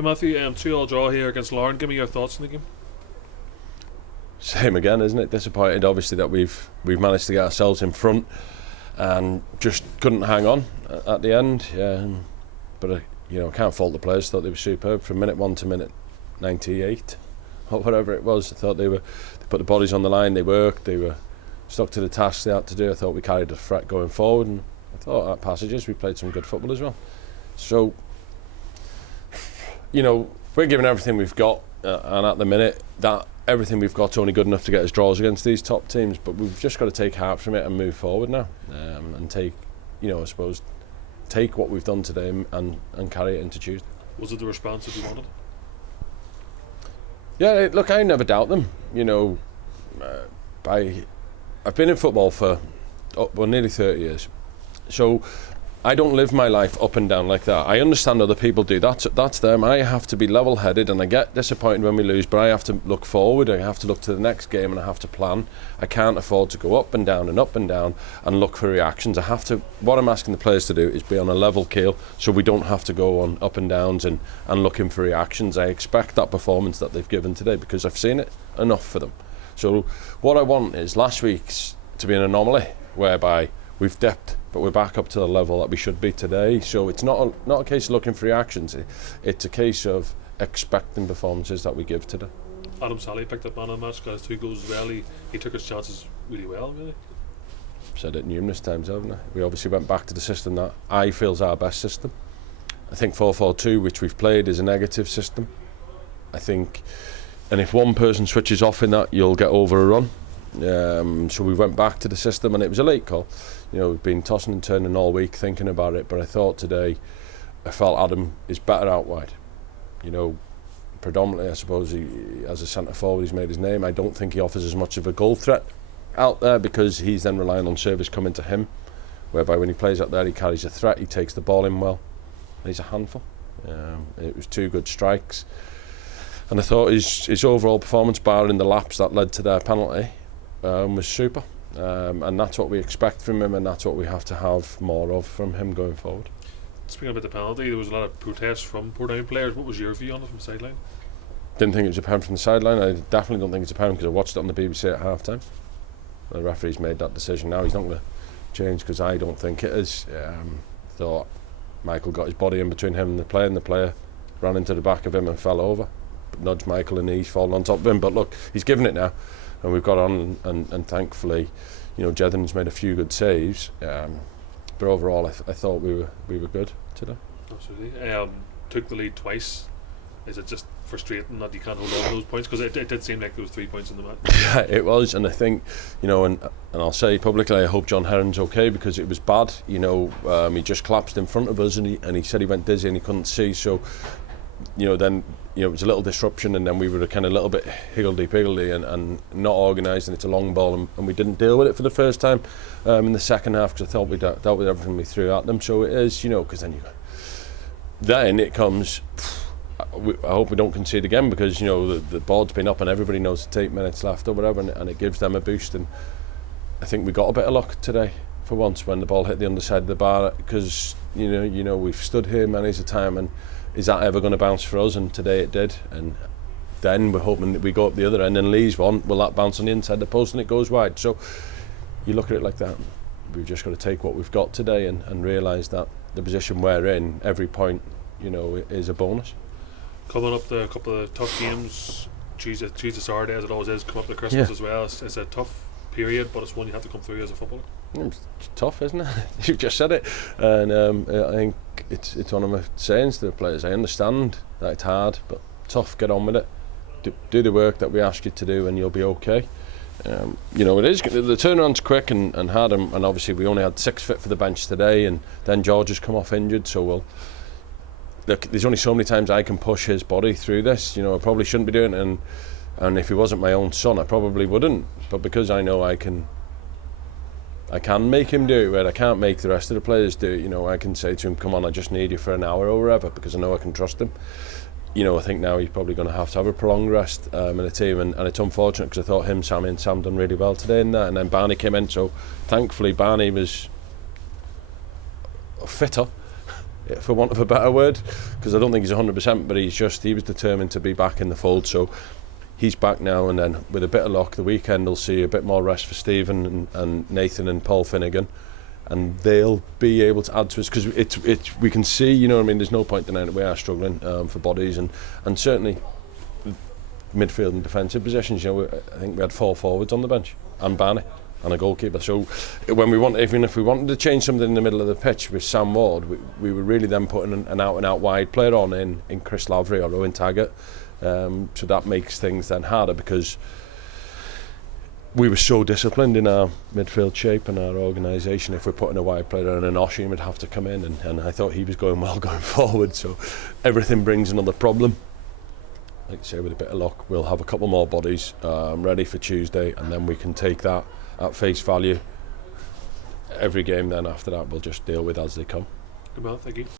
Hey Matthew, 2-2 draw here against Larne. Give me your thoughts on the game. Same again, isn't it? Disappointed, obviously, that we've managed to get ourselves in front and just couldn't hang on at the end. But I can't fault the players. Thought they were superb from minute 1 to minute 98 or whatever it was. I thought they put the bodies on the line. They worked. They were stuck to the tasks they had to do. I thought we carried a threat going forward, and I thought at passages we played some good football as well. So, we're giving everything we've got, and at the minute that everything we've got's only good enough to get us draws against these top teams. But we've just got to take heart from it and move forward now, and take, I suppose, take what we've done today and carry it into Tuesday. Was it the response that you wanted? Yeah, look, I never doubt them. I've been in football for nearly 30 years, so I don't live my life up and down like that. I understand other people do. That's them. I have to be level-headed, and I get disappointed when we lose, but I have to look forward. I have to look to the next game, and I have to plan. I can't afford to go up and down and look for reactions. What I'm asking the players to do is be on a level keel, so we don't have to go on up and downs and looking for reactions. I expect that performance that they've given today, because I've seen it enough for them. So what I want is last week's to be an anomaly, whereby we've dipped, but we're back up to the level that we should be today. So it's not a case of looking for reactions. It's a case of expecting performances that we give today. Adam Sally picked up man of the match, got his 2 goals as well. He took his chances really well, really. Said it numerous times, haven't I? We obviously went back to the system that I feel is our best system. I think 4-4-2, which we've played, is a negative system. I think, and if one person switches off in that, you'll get overrun. So we went back to the system, and it was a late call. We've been tossing and turning all week thinking about it, but I thought today, I felt Adam is better out wide. Predominantly, I suppose, as a centre forward, he's made his name. I don't think he offers as much of a goal threat out there, because he's then relying on service coming to him, whereby when he plays out there, he carries a threat, he takes the ball in well, and he's a handful. It was 2 good strikes, and I thought his overall performance, barring the lapse that led to their penalty, was super. And that's what we expect from him, and that's what we have to have more of from him going forward. Speaking about the penalty, there was a lot of protests from Portdown players. What was your view on it from the sideline? Didn't think it was a pen from the sideline. I definitely don't think it's a pen, because I watched it on the BBC at half time. The referee's made that decision now. He's not going to change, because I don't think it is. Thought Michael got his body in between him and the player ran into the back of him and fell over, nudged Michael, and he's fallen on top of him. But look, he's given it now, and we've got on, and thankfully, Jetherin's made a few good saves. But overall, I thought we were good today. Absolutely. Took the lead twice. Is it just frustrating that you can't hold on to those points? Because it did seem like there was 3 points in the match. Yeah, it was, and I think, and I'll say publicly, I hope John Herron's okay, because it was bad. He just collapsed in front of us, and he said he went dizzy and he couldn't see. So, then it was a little disruption, and then we were kind of a little bit higgledy-piggledy and not organised, and it's a long ball, and we didn't deal with it for the first time in the second half, because I thought we dealt with everything we threw at them. So it is, because then it comes, I hope we don't concede again, because the board's been up and everybody knows it's 8 minutes left or whatever, and it gives them a boost. And I think we got a bit of luck today for once when the ball hit the underside of the bar, because we've stood here many a time, and is that ever going to bounce for us? And today it did. And then we're hoping that we go up the other end and Lee's one, will that bounce on the inside of the post and it goes wide? So you look at it like that. We've just got to take what we've got today and realise that the position we're in, every point, is a bonus. Coming up a couple of tough games, Tuesday, Saturday, as it always is, come up to Christmas as well. It's a tough period, but it's one you have to come through as a footballer. It's tough, isn't it? You've just said it, and I think it's one of my sayings to the players. I understand that it's hard, but tough. Get on with it. Do the work that we ask you to do, and you'll be okay. It is, the turnaround's quick and hard, and obviously we only had 6 fit for the bench today, and then George has come off injured, so look, there's only so many times I can push his body through this. I probably shouldn't be doing it, and if he wasn't my own son, I probably wouldn't. But because I know I can make him do it, where I can't make the rest of the players do it. I can say to him, come on, I just need you for an hour or whatever, because I know I can trust him. I think now he's probably going to have a prolonged rest in the team, and it's unfortunate, because I thought Sam done really well today in that, and then Barney came in, so thankfully Barney was fitter for want of a better word, because I don't think he's 100%, but he was determined to be back in the fold. So he's back now, and then with a bit of luck, the weekend will see a bit more rest for Stephen and Nathan and Paul Finnegan, and they'll be able to add to us, because we can see, you know what I mean, there's no point denying that we are struggling for bodies, and certainly midfield and defensive positions. You know, I think we had 4 forwards on the bench and Barney and a goalkeeper. So when even if we wanted to change something in the middle of the pitch with Sam Ward, we were really then putting an out-and-out wide player on in Chris Lavery or Owen Taggart. So that makes things then harder, because we were so disciplined in our midfield shape and our organisation. If we're putting a wide player and an Oshie would have to come in, and I thought he was going well going forward. So everything brings another problem. Like I say, with a bit of luck, we'll have a couple more bodies ready for Tuesday, and then we can take that at face value. Every game then after that we'll just deal with as they come. Good man, thank you.